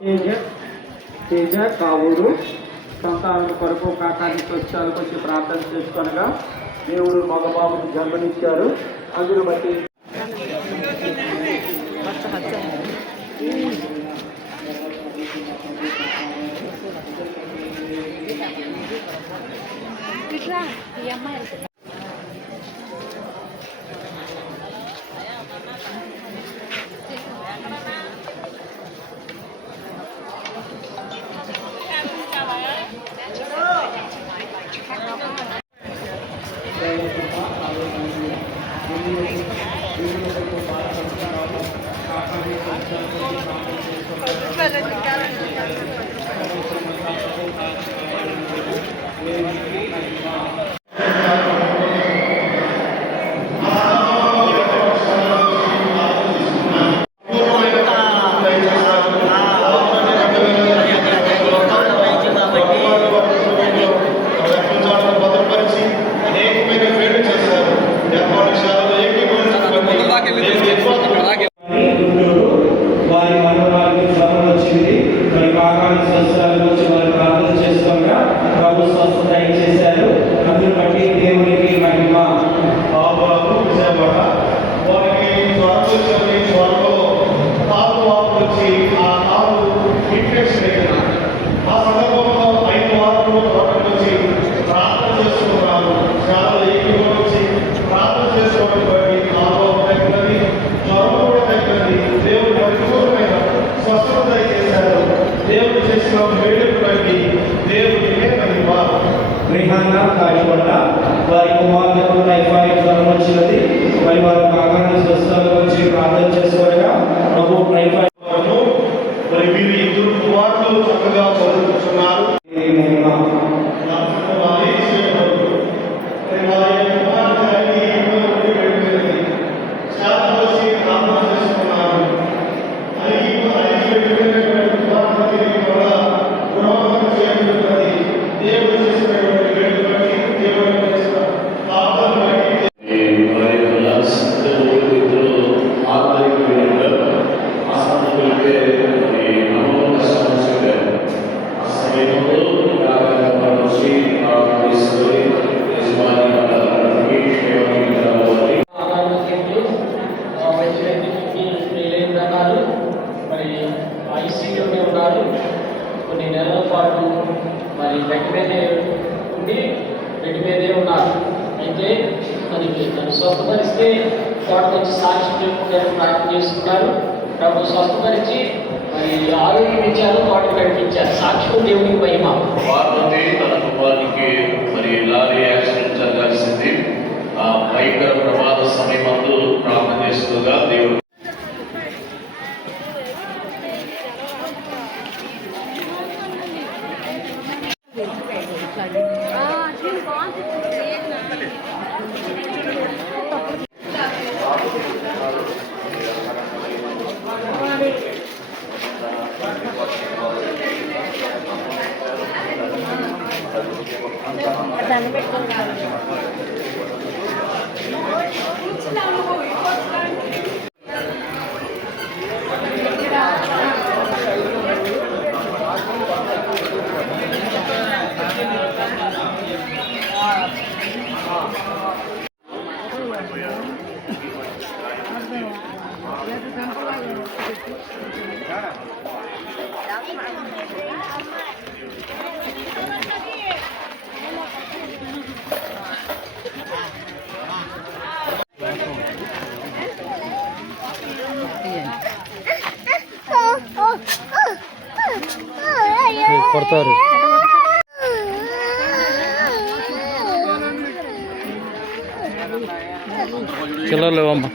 తేజ కావుడు సంతానం కొరకు కాకాని స్వచ్ఛాలకు వచ్చి ప్రార్థన చేసుకొనగా దేవుడు మగబాబుని జన్మనిచ్చారు. అందును బట్టి వారి కుమార్తెకు టైఫాయిడ్ జ్వరం వచ్చినది. మరి వారి కాకాని స్వస్థలకు వచ్చి ప్రార్థన చేసుకోగా ప్రభు టైఫాయిడ్ మరి వీరి ఇద్దరు కుమార్తెలు చక్కగా చదువుతున్నారు. కొన్ని నెలల పాటు మరి బెడ్ మీదే ఉండి బెడ్ మీదే ఉన్నారు. అయితే మరి తను స్వస్థపరిస్తే తోటకు వచ్చి సాక్షి చెప్పుకుంటారు, ప్రార్థన చేసుకున్నారు. ప్రభు స్వస్థపరిచి మరి ఆరోగ్యం ఇచ్చారు, తోట నడిపించారు. సాక్షి దేవునికి మహిమ. పార్వతి తన కుమారునికి మరి లారీ యాక్సిడెంట్ జరగాల్సింది. ఆ భయంకర ప్రమాద సమయమందు ప్రార్థన చేస్తుండగా దేవుడు కొడతారు. చిల్లర లేవమ్మా.